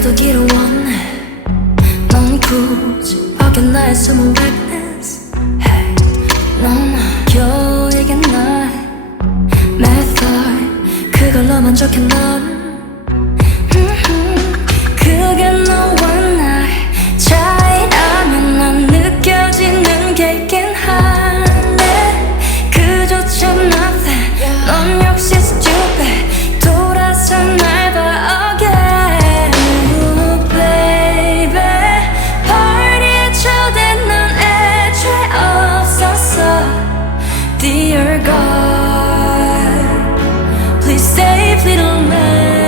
가두기를 원해. 넌 굳이 어긴 나의 숨은 weakness. Hey, 넌 겨우 이게 나의 method. 그걸로 만족해 넌. 그게 너와 나의 차이라면 난 느껴지는 게 있긴 하네. 그조차 nothing. 넌 역시 stupid. 돌아서 날 봐 again. Ooh, baby. party에 초대 난 애초에 없었어. Dear God, please save little man.